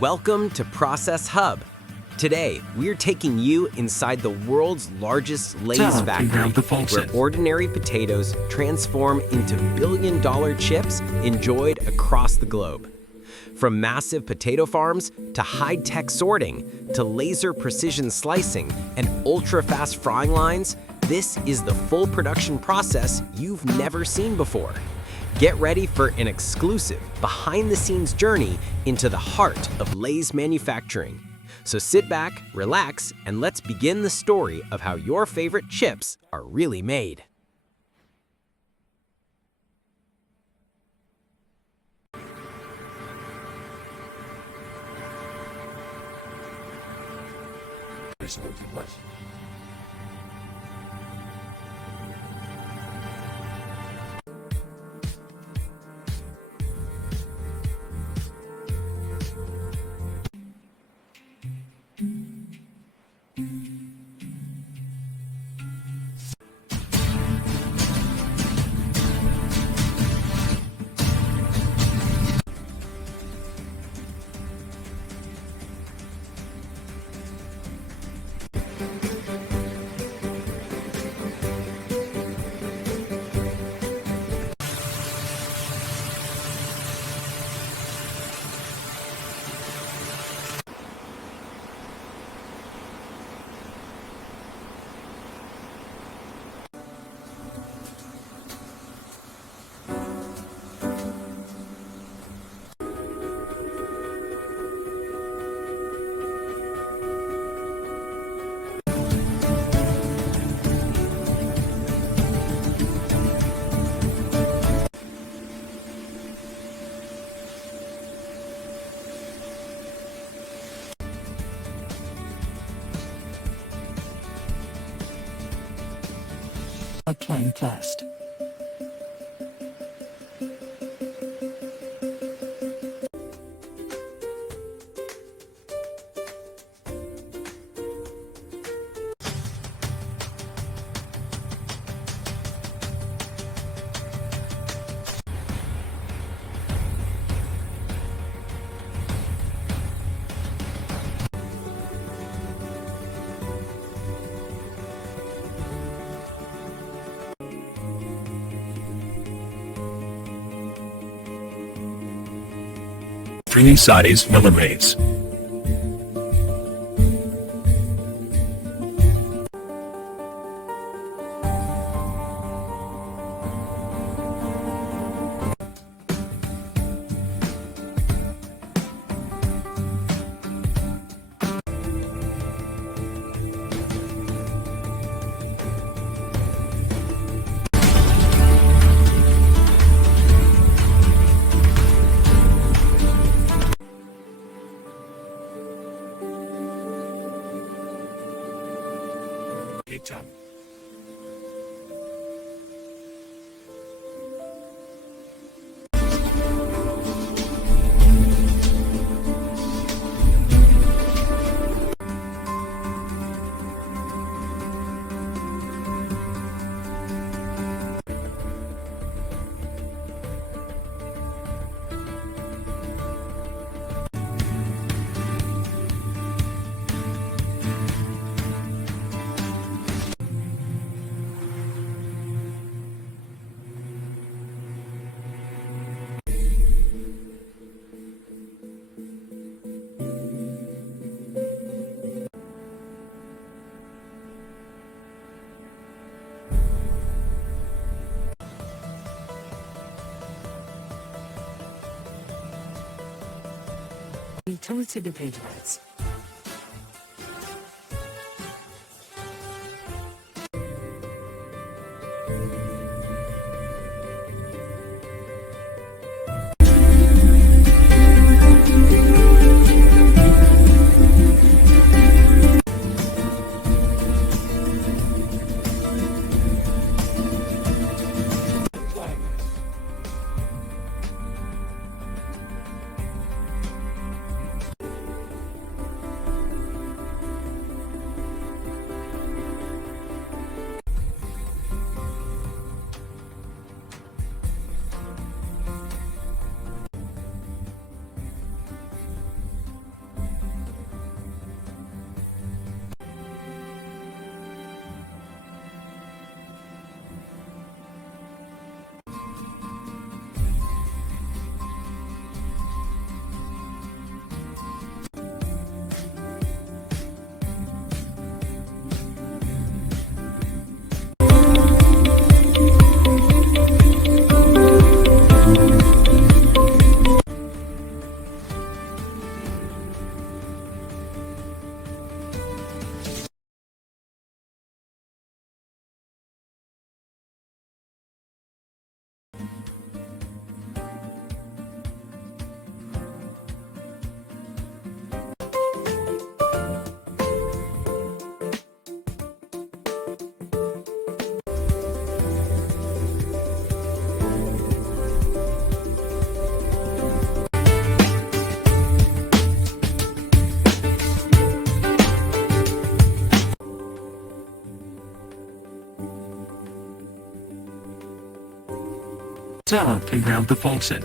Welcome to Process Hub. Today, we're taking you inside the world's largest Lay's factory, where ordinary potatoes transform into billion-dollar chips enjoyed across the globe. From massive potato farms to high-tech sorting to laser precision slicing and ultra-fast frying lines, this is the full production process you've never seen before. Get ready for an exclusive behind-the-scenes journey into the heart of Lay's manufacturing. So sit back, relax, and let's begin the story of how your favorite chips are really made. Applying fast. Three size millimeters. Time. Toasted potatoes. Tap around the faucet.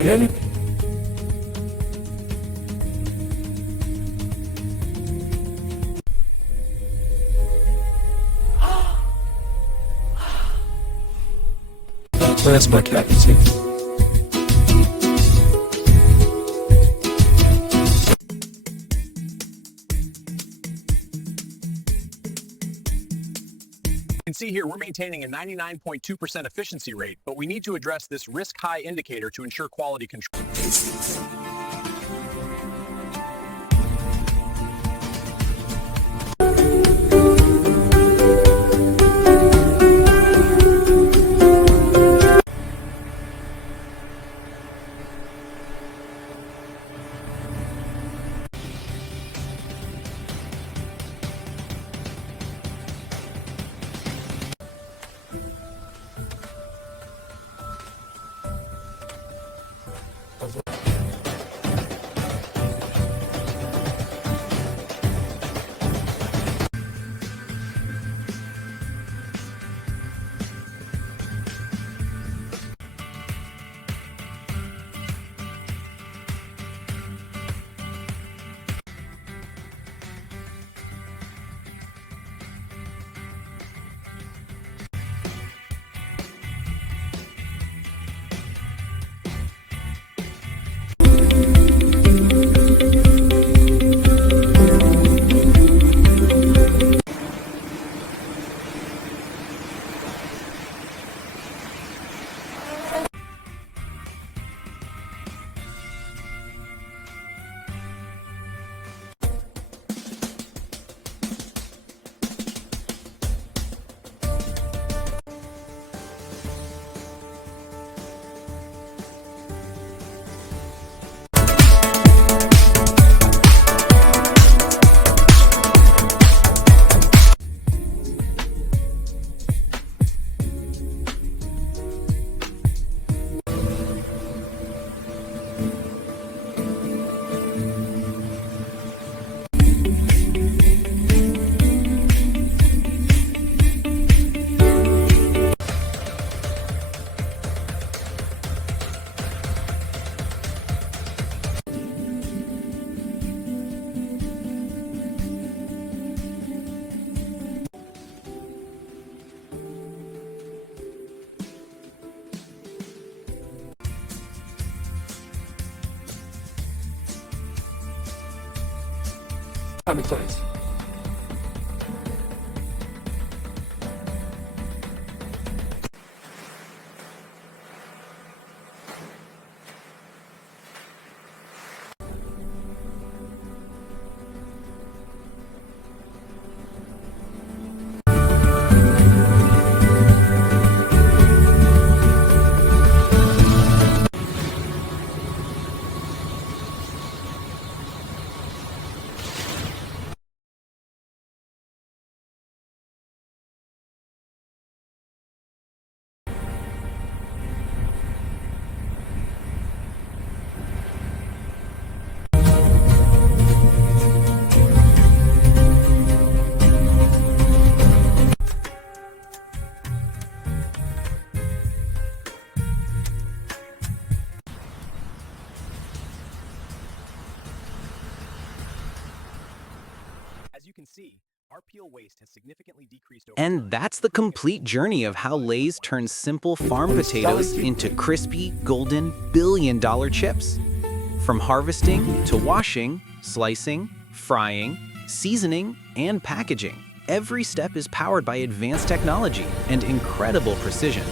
Ready? Let's look at it. You can see here we're maintaining a 99.2% efficiency rate, but we need to address this risk high indicator to ensure quality control. Time in place. As you can see, our peel waste has significantly decreased over And time. that's the complete journey of how Lay's turns simple farm potatoes into crispy, golden, billion-dollar chips. From harvesting to washing, slicing, frying, seasoning, and packaging, every step is powered by advanced technology and incredible precision.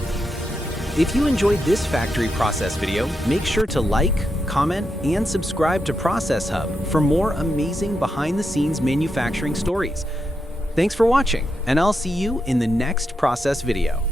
If you enjoyed this factory process video, make sure to like, comment, and subscribe to Process Hub for more amazing behind-the-scenes manufacturing stories. Thanks for watching, and I'll see you in the next process video.